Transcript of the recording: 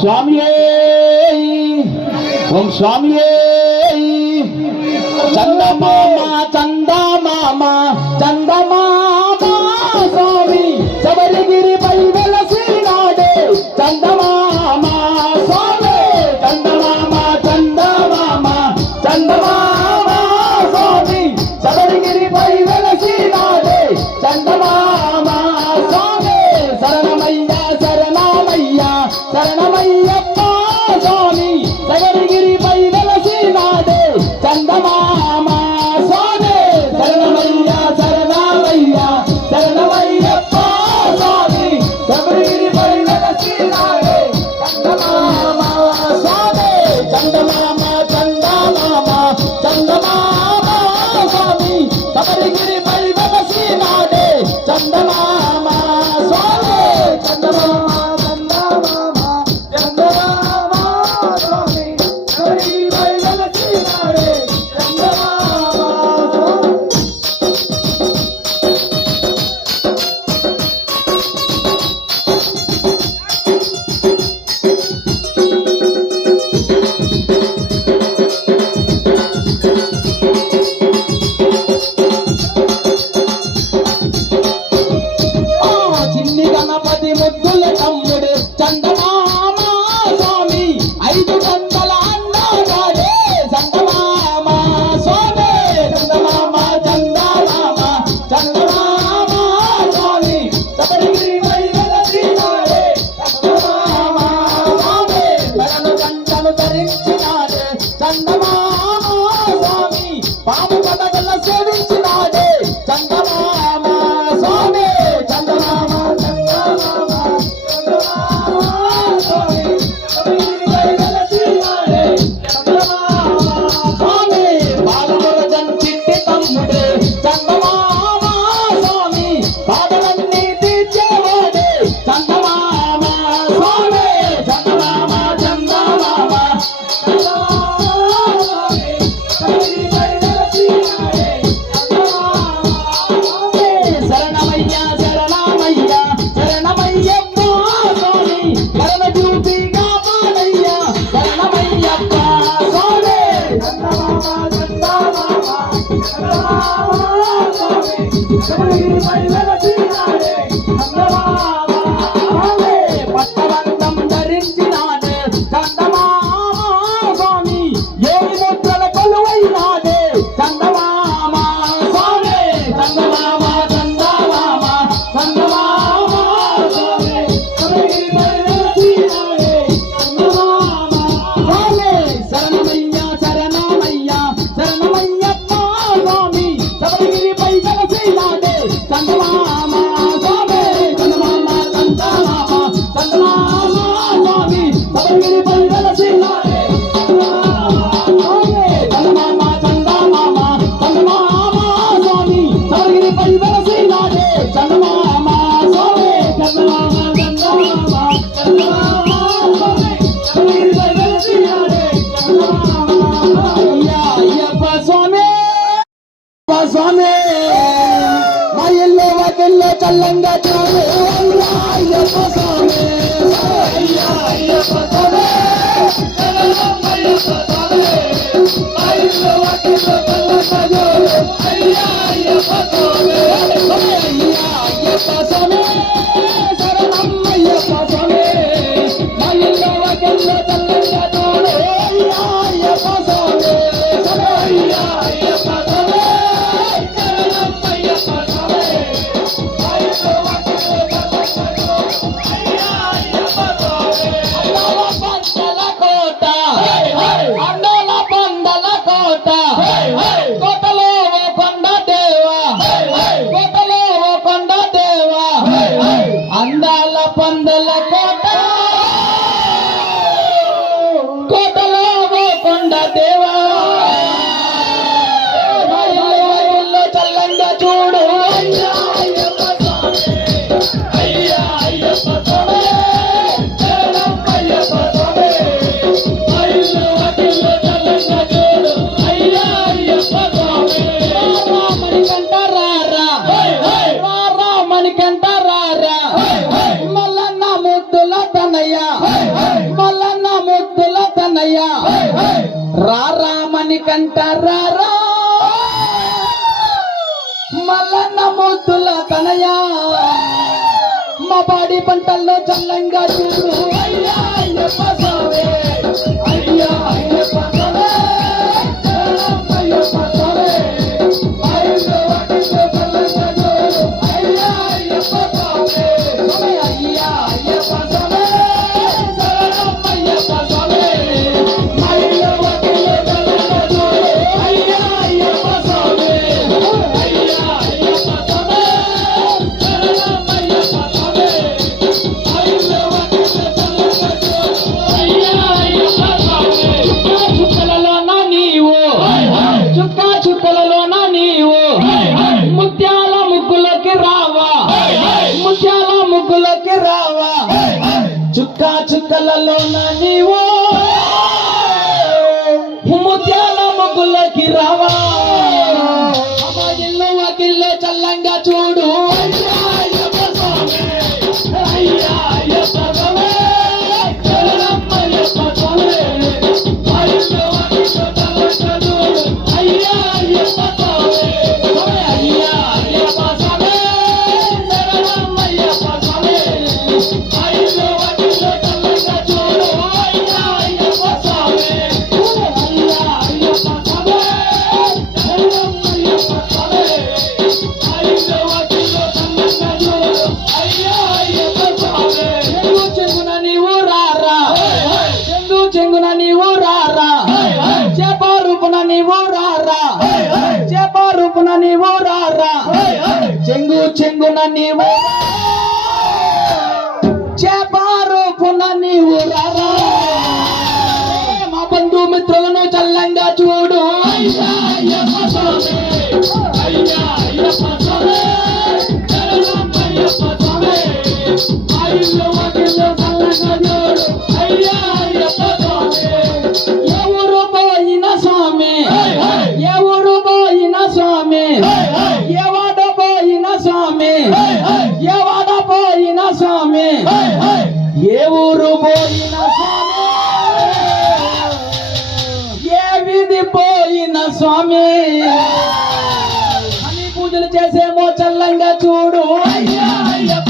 స్వామియే ఓం స్వామియే చందమామ చందమామ చందమామ స్వామి శబరిగిరిపై వెలసినాడే చందమామ స్వామి చందమామ చందమామ చందమామ స్వామి శబరిగిరిపై వెలసినాడే చందమామ స్వామి శరణమయ్య శరణమయ్య శరణమయ్యప్ప స్వామి శబరిగిరిపై వెలసినాడే చందమామ స్వామి శరణమయ్య శరణమయ్య శరణమయ్యప్ప స్వామి శబరిగిరిపై వెలసినాడే చందమామ స్వామి చందమామ చందమామ చందమామ స్వామి శబరిగిరిపై వెలసినాడే చందమామ స్వామి చందమామ చందమామ చందమామ స్వామి శబరిగిరిపై వెలసినాడే చందమామ చిన్ని గణపతి ముద్దుల తమ్ముడు చందమామ స్వామి 5 గంటల అన్నగాడే చందమామ స్వామి చందమామ చందమామ చందమామ స్వామి శబరిగిరిపై వెలసినాడే చందమామ స్వామి మెడను గంటను ధరించినాడే చందమామ స్వామి పాము పదగల సేవించినాడే చందమామ స్వామి చందమామ చందమామ చందమామ స్వామి శబరిగిరిపై వెలసినాడే చందమామ స్వామి బాలమురగన్ చిట్టి తమ్ముడే చందమామ స్వామి బాధలన్నీ తీర్చేవాడే చందమామ స్వామి చందమామ చందమామ చందమామ స్వామి శబరిగిరిపై వెలసినాడే చందమామ స్వామి శరణమయ్య శరణమయ్య శరణమయ్యప్ప స్వామి కరణ చూపిగా పాడయ్య శరణమయ్యప్ప స్వామి చందమామ చందమామ చందమామ స్వామి శబరిగిరిపై వెలసినాడే చందమామ స్వామి పట్టబంధం ధరించినాడే చందమామ స్వామి యోగి ముద్రల కొలువైనాడే చందమామ స్వామి చందమామ చందమామ చందమామ స్వామి శబరిగిరిపై వెలసినాడే చందమామ స్వామి శరణమయ్య శరణమయ్య శరణమయ్యప్ప స్వామి శబరిగిరిపై వెలసినాడే చందమామ స్వామి చందమామ చందమామ చందమామ స్వామి శబరిగిరిపై వెలసినాడే చందమామ చందమామ చందమామ స్వామి శబరిగిరిపై వెలసినాడే చందమామ స్వామి చందమామ చందమామ చందమామ స్వామి శబరిగిరిపై వెలసినాడే చందమామ అయ్యప్ప స్వామి స్వామి మా ఇల్లు వాకిల్లో చల్లంగా చూడు అయ్యప్ప స్వామి అయ్యప్ప స్వామి అయ్యప్ప స్వామి మా ఇల్లు వాకిల్లో చల్లంగా చూడు అయ్యప్ప స్వామి అయ్యప్ప స్వామి శరణం అయ్యప్ప స్వామి మా ఇల్లు వాకిల్లో చల్లంగా చూడు అయ్యప్ప స్వామి అయ్యప్ప స్వామి శరణం అయ్యప్ప స్వామి మా ఇల్లు వాకిల్లో చల్లంగా చూడు అయ్యప్ప స్వామి అయ్యా రారామని కంట రారా మల్లన్న ముద్దుల తనయా మా పాడి పంటల్లో చల్లంగా చూడు అయ్యా అయ్యప్ప స్వామి అయ్యా అయ్యప్ప స్వామి అయ్యప్ప స్వామి అయ్యో అయ్యో చల్లంగా చూడు అయ్యా అయ్యప్ప స్వామి అయ్యా అయ్యప్ప స్వామి అయ్యప్ప స్వామి అయ్యో అయ్యో చల్లంగా చూడు అయ్యా అయ్యప్ప స్వామి అయ్యా అయ్యప్ప స్వామి చుక్కలలోన నీవు ముత్యాల ముగ్గులకి రావా ముత్యాల ముగ్గులకి రావా చుక్కలలోన నీవు ముత్యాల ముగ్గులకి రావా ఇల్లు వాకిల్లో చల్లంగా చూడు అయ్యా అయ్యప్ప స్వామి అయ్యా అయ్యప్ప స్వామి అయ్యప్ప స్వామి ఇల్లు వాకిల్లో చల్లంగా చూడు అయ్యా అయ్యప్ప స్వామి అయ్యా అయ్యప్ప స్వామి అయ్యప్ప స్వామి ఇల్లు వాకిల్లో చల్లంగా చూడు అయ్యా అయ్యప్ప స్వామి అయ్యా అయ్యప్ప స్వామి అయ్యప్ప స్వామి ఇల్లు వాకిల్లో చల్లంగా చూడు అయ్యా అయ్యప్ప స్వామి చెంగున నీవు రారా చెంగున నీవు రారా చేప రూపున నీవు రారా చేప రూపున నీవు రారా చెంగున నీవు చేప రూపున నీవు రారా మా బంధుమిత్రులను చల్లంగా చూడు అయ్యా అయ్యప్ప స్వామి అయ్యా అయ్యప్ప స్వామి అయ్యప్ప స్వామి ఇల్లు వాకిల్లో చల్లంగా చూడు అయ్యా అయ్యప్ప స్వామి ఎవరు పోయిన స్వామి ఎవరు పోయిన స్వామి ఎవడ పోయిన స్వామి ఎవడ పోయిన స్వామి ఏ ఊరు పోయిన స్వామి ఏ విధి పోయిన స్వామి అని పూజలు చేసేమో చల్లంగా చూడు అయ్యా అయ్యప్ప